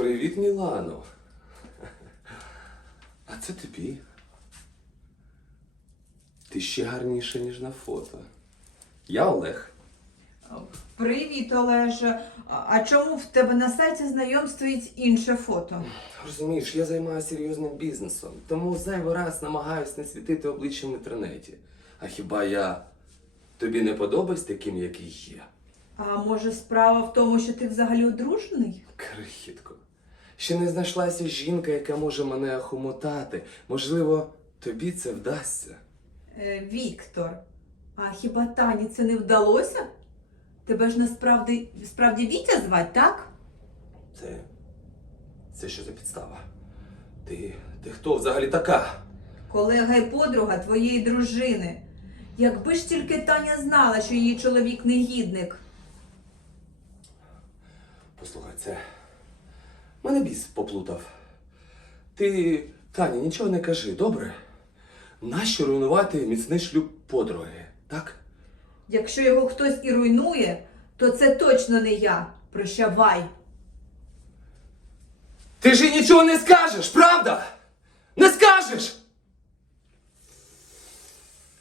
Привіт, Мілано. А це тобі. Ти ще гарніша, ніж на фото. Я Олег. Привіт, Олеже. А- А чому в тебе на сайті знайомств інше фото? Розумієш, я займаюся серйозним бізнесом, тому зайвий раз намагаюсь не світити обличчям в інтернеті. А хіба я тобі не подобаюсь таким, який є? А може справа в тому, що ти взагалі одружений? Крихітко. Ще не знайшлася жінка, яка може мене охомотати. Можливо, тобі це вдасться. Е, Віктор. А хіба Тані це не вдалося? Тебе ж насправді справді Вітя звать, так? Це. Це що за підстава? Ти. Ти хто взагалі така? Колега і подруга твоєї дружини. Якби ж тільки Таня знала, що її чоловік негідник. Послухай, це. Мене біс поплутав. Ти, Таня, нічого не кажи, добре? Нащо руйнувати міцний шлюб подруги, так? Якщо його хтось і руйнує, то це точно не я. Прощавай. Ти ж їй нічого не скажеш, правда? Не скажеш!